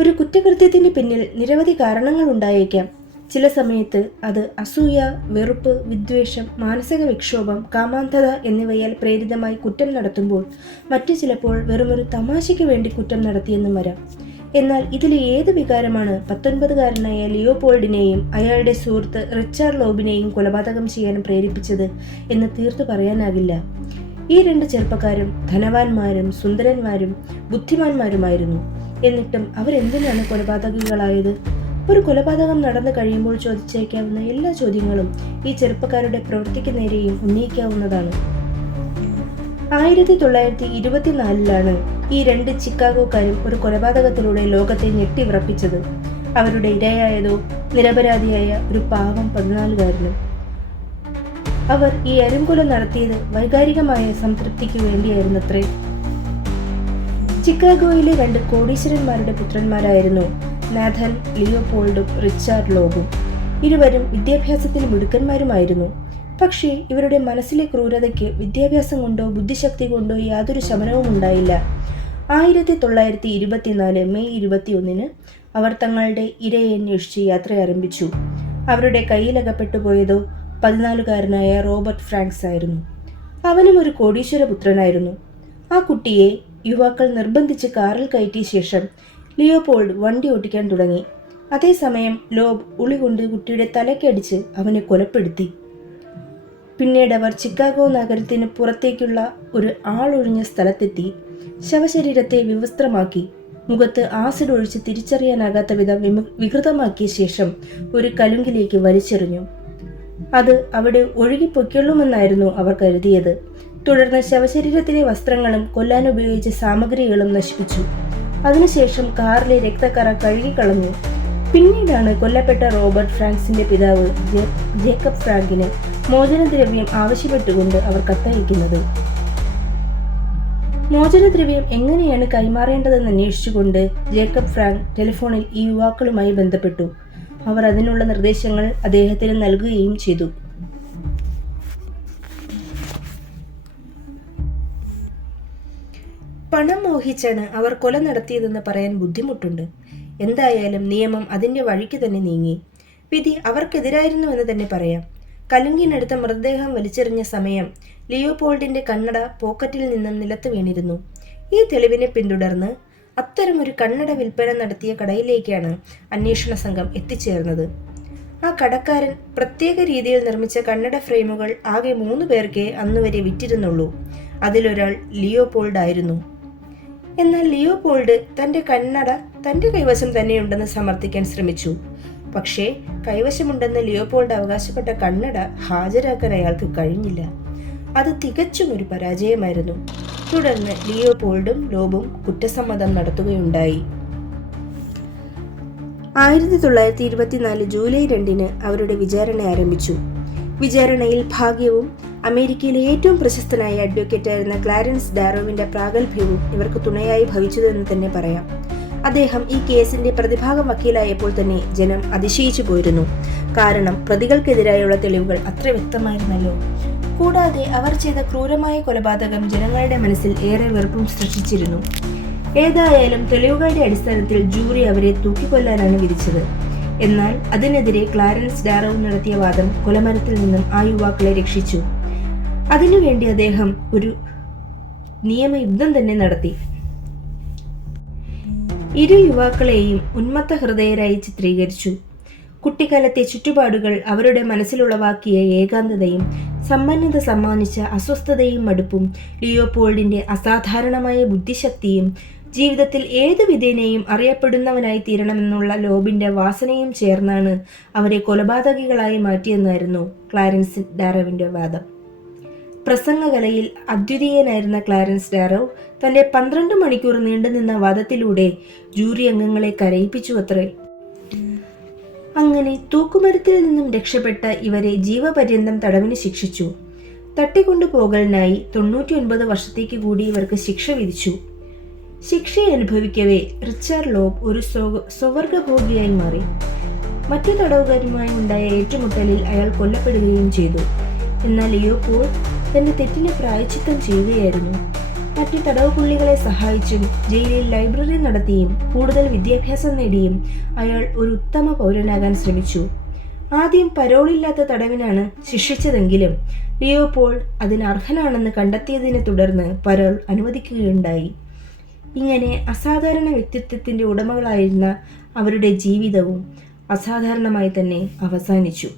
ഒരു കുറ്റകൃത്യത്തിന് പിന്നിൽ നിരവധി കാരണങ്ങൾ ഉണ്ടായേക്കാം. ചില സമയത്ത് അത് അസൂയ, വെറുപ്പ്, വിദ്വേഷം, മാനസിക വിക്ഷോഭം, കാമാന്ധത എന്നിവയാൽ പ്രേരിതമായി കുറ്റം നടത്തുമ്പോൾ മറ്റു ചിലപ്പോൾ വെറുമൊരു തമാശയ്ക്ക് വേണ്ടി കുറ്റം നടത്തിയെന്നും വരാം. എന്നാൽ ഇതിലെ ഏത് വികാരമാണ് 19കാരനായ ലിയോപോൾഡിനെയും അയാളുടെ സുഹൃത്ത് റിച്ചാർഡ് ലോബിനെയും കൊലപാതകം ചെയ്യാൻ പ്രേരിപ്പിച്ചത് എന്ന് തീർത്തു പറയാനാകില്ല. ഈ രണ്ട് ചെറുപ്പക്കാരും ധനവാന്മാരും സുന്ദരന്മാരും ബുദ്ധിമാന്മാരുമായിരുന്നു. എന്നിട്ടും അവരെന്തിനാണ് കൊലപാതകികളായത്? ഒരു കൊലപാതകം നടന്നു കഴിയുമ്പോൾ ചോദിച്ചേക്കാവുന്ന എല്ലാ ചോദ്യങ്ങളും ഈ ചെറുപ്പക്കാരുടെ പ്രവൃത്തിക്ക് നേരെയും ഉന്നയിക്കാവുന്നതാണ്. 1924 ഈ രണ്ട് ചിക്കാഗോക്കാരും ഒരു കൊലപാതകത്തിലൂടെ ലോകത്തെ ഞെട്ടിവിറപ്പിച്ചത്. അവരുടെ ഇരയായതോ നിരപരാധിയായ ഒരു പാവം 14കാരനും. അവർ ഈ അരുംകൊല നടത്തിയത് വൈകാരികമായ സംതൃപ്തിക്ക് വേണ്ടിയായിരുന്നത്രേ. ചിക്കാഗോയിലെ രണ്ട് കോടീശ്വരന്മാരുടെ പുത്രന്മാരായിരുന്നു നാഥൻ ലിയോപോൾഡും റിച്ചാർഡ് ലോബും. ഇരുവരും വിദ്യാഭ്യാസത്തിൽ മിടുക്കന്മാരുമായിരുന്നു. പക്ഷേ ഇവരുടെ മനസ്സിലെ ക്രൂരതയ്ക്ക് വിദ്യാഭ്യാസം കൊണ്ടോ ബുദ്ധിശക്തി കൊണ്ടോ യാതൊരു ശമനവും ഉണ്ടായില്ല. 1924 മെയ് 21 അവർ തങ്ങളുടെ ഇരയെ അന്വേഷിച്ച് യാത്ര ആരംഭിച്ചു. അവരുടെ കയ്യിലകപ്പെട്ടു പോയതോ 14കാരനായ റോബർട്ട് ഫ്രാങ്ക്സ് ആയിരുന്നു. അവനും ഒരു കോടീശ്വര പുത്രനായിരുന്നു. ആ കുട്ടിയെ യുവാക്കൾ നിർബന്ധിച്ച് കാറിൽ കയറ്റിയ ശേഷം ലിയോപോൾഡ് വണ്ടി ഓടിക്കാൻ തുടങ്ങി. അതേസമയം ലോബ് ഉളി കൊണ്ട് കുട്ടിയുടെ തലക്കടിച്ച് അവനെ കൊലപ്പെടുത്തി. പിന്നീട് അവർ ചിക്കാഗോ നഗരത്തിന് പുറത്തേക്കുള്ള ഒരു ആളൊഴിഞ്ഞ സ്ഥലത്തെത്തി ശവശരീരത്തെ വിവസ്ത്രമാക്കി മുഖത്ത് ആസിഡ് ഒഴിച്ച് തിരിച്ചറിയാനാകാത്ത വിധം വികൃതമാക്കിയ ശേഷം ഒരു കലുങ്കിലേക്ക് വലിച്ചെറിഞ്ഞു. അത് അവിടെ ഒഴുകിപ്പൊയ്ക്കൊള്ളുമെന്നായിരുന്നു അവർ കരുതിയത്. തുടർന്ന് ശവശരീരത്തിലെ വസ്ത്രങ്ങളും കൊല്ലാനുപയോഗിച്ച സാമഗ്രികളും നശിപ്പിച്ചു. അതിനുശേഷം കാറിലെ രക്തക്കറ കഴുകിക്കളഞ്ഞു. പിന്നീടാണ് കൊല്ലപ്പെട്ട റോബർട്ട് ഫ്രാങ്ക്സിന്റെ പിതാവ് ജേക്കബ് ഫ്രാങ്കിന് മോചനദ്രവ്യം ആവശ്യപ്പെട്ടുകൊണ്ട് അവർ കത്തയക്കുന്നത്. മോചനദ്രവ്യം എങ്ങനെയാണ് കൈമാറേണ്ടതെന്ന് അന്വേഷിച്ചുകൊണ്ട് ജേക്കബ് ഫ്രാങ്ക് ടെലിഫോണിൽ ഈ യുവാക്കളുമായി ബന്ധപ്പെട്ടു. അവർ അതിനുള്ള നിർദ്ദേശങ്ങൾ അദ്ദേഹത്തിന് നൽകുകയും ചെയ്തു. പണം മോഹിച്ചാണ് അവർ കൊല നടത്തിയതെന്ന് പറയാൻ ബുദ്ധിമുട്ടുണ്ട്. എന്തായാലും നിയമം അതിൻ്റെ വഴിക്ക് തന്നെ നീങ്ങി. വിധി അവർക്കെതിരായിരുന്നുവെന്ന് തന്നെ പറയാം. കലുങ്കിനടുത്ത മൃതദേഹം വലിച്ചെറിഞ്ഞ സമയം ലിയോപോൾഡിന്റെ കണ്ണട പോക്കറ്റിൽ നിന്നും നിലത്ത് വീണിരുന്നു. ഈ തെളിവിനെ പിന്തുടർന്ന് അത്തരമൊരു കണ്ണട വിൽപ്പന നടത്തിയ കടയിലേക്കാണ് അന്വേഷണ സംഘം എത്തിച്ചേർന്നത്. ആ കടക്കാരൻ പ്രത്യേക രീതിയിൽ നിർമ്മിച്ച കണ്ണട ഫ്രെയിമുകൾ ആകെ 3 പേർക്കേ അന്നുവരെ വിറ്റിരുന്നുള്ളൂ. അതിലൊരാൾ ലിയോപോൾഡ് ആയിരുന്നു. എന്നാൽ ലിയോപോൾഡ് തന്റെ കണ്ണട തന്റെ കൈവശം തന്നെയുണ്ടെന്ന് സമർത്ഥിക്കാൻ ശ്രമിച്ചു. പക്ഷേ കൈവശമുണ്ടെന്ന് ലിയോപോൾഡ് അവകാശപ്പെട്ട കണ്ണട ഹാജരാക്കാൻ അയാൾക്ക് കഴിഞ്ഞില്ല. അത് തികച്ചും ഒരു പരാജയമായിരുന്നു. തുടർന്ന് ലിയോപോൾഡും ലോബും കുറ്റസമ്മതം നടത്തുകയുണ്ടായി. 1924 ജൂലൈ 2 അവരുടെ വിചാരണ ആരംഭിച്ചു. വിചാരണയിൽ ഭാഗ്യവും അമേരിക്കയിലെ ഏറ്റവും പ്രശസ്തനായ അഡ്വക്കേറ്റായിരുന്ന ക്ലാരൻസ് ഡാരോവിന്റെ പ്രാഗൽഭ്യവും ഇവർക്ക് തുണയായി ഭവിച്ചതെന്ന് തന്നെ പറയാം. അദ്ദേഹം ഈ കേസിന്റെ പ്രതിഭാഗം വക്കീലായപ്പോൾ തന്നെ ജനം അതിശയിച്ചു പോയിരുന്നു. കാരണം പ്രതികൾക്കെതിരായുള്ള തെളിവുകൾ അത്ര വ്യക്തമായിരുന്നല്ലോ. കൂടാതെ അവർ ചെയ്ത ക്രൂരമായ കൊലപാതകം ജനങ്ങളുടെ മനസ്സിൽ ഏറെ വെറുപ്പും സൃഷ്ടിച്ചിരുന്നു. ഏതായാലും തെളിവുകളുടെ അടിസ്ഥാനത്തിൽ ജൂറി അവരെ തൂക്കിക്കൊല്ലാനാണ് വിധിച്ചത്. എന്നാൽ അതിനെതിരെ ക്ലാരൻസ് ഡാരോവ് നടത്തിയ വാദം കൊലമരത്തിൽ നിന്നും ആ യുവാക്കളെ രക്ഷിച്ചു. അതിനുവേണ്ടി അദ്ദേഹം ഒരു നിയമയുദ്ധം തന്നെ നടത്തി. ഇരു യുവാക്കളെയും ഉന്മത്ത ഹൃദയരായി ചിത്രീകരിച്ചു. കുട്ടിക്കാലത്തെ ചുറ്റുപാടുകൾ അവരുടെ മനസ്സിലുളവാക്കിയ ഏകാന്തതയും സമ്പന്നത സമ്മാനിച്ച അസ്വസ്ഥതയും മടുപ്പും ലിയോപോൾഡിന്റെ അസാധാരണമായ ബുദ്ധിശക്തിയും ജീവിതത്തിൽ ഏതു വിധേനയും അറിയപ്പെടുന്നവനായി തീരണമെന്നുള്ള ലോബിന്റെ വാസനയും ചേർന്നാണ് അവരെ കൊലപാതകികളായി മാറ്റിയെന്നായിരുന്നു ക്ലാരൻസ് ഡാരോവിന്റെ വാദം. പ്രസംഗകലയിൽ അദ്വിതീയനായിരുന്ന ക്ലാരൻസ് ഡാരോവ് തന്റെ 12 മണിക്കൂർ നീണ്ടുനിന്ന വാദത്തിലൂടെ ജൂറി അംഗങ്ങളെ കരയിപ്പിച്ചു അത്രേ. അങ്ങനെ തൂക്കുമരത്തിൽ നിന്നും രക്ഷപ്പെട്ട ഇവരെ ജീവപര്യന്തം തടവിന് ശിക്ഷിച്ചു. തട്ടിക്കൊണ്ടുപോകലിനായി 99 വർഷത്തേക്ക് കൂടി ഇവർക്ക് ശിക്ഷ വിധിച്ചു. ശിക്ഷ അനുഭവിക്കവേ റിച്ചാർഡ് ലോബ് ഒരു സ്വവർഗഭോഗിയായി മാറി. മറ്റു തടവുകാരുമായി ഉണ്ടായ ഏറ്റുമുട്ടലിൽ അയാൾ കൊല്ലപ്പെടുകയും ചെയ്തു. എന്നാൽ ലിയോപോൾഡ് തന്റെ തെറ്റിന് പ്രായശ്ചിത്തം ചെയ്യുകയായിരുന്നു. മറ്റു തടവുപുള്ളികളെ സഹായിച്ചും ജയിലിൽ ലൈബ്രറി നടത്തിയും കൂടുതൽ വിദ്യാഭ്യാസം നേടിയും അയാൾ ഒരു ഉത്തമ പൗരനാകാൻ ശ്രമിച്ചു. ആദ്യം പരോളില്ലാത്ത തടവിനാണ് ശിക്ഷിച്ചതെങ്കിലും ലിയോപോൾ അതിന് അർഹനാണെന്ന് കണ്ടെത്തിയതിനെ തുടർന്ന് പരോൾ അനുവദിക്കുകയുണ്ടായി. ഇങ്ങനെ അസാധാരണ വ്യക്തിത്വത്തിന്റെ ഉടമകളായിരുന്ന അവരുടെ ജീവിതവും അസാധാരണമായി തന്നെ അവസാനിച്ചു.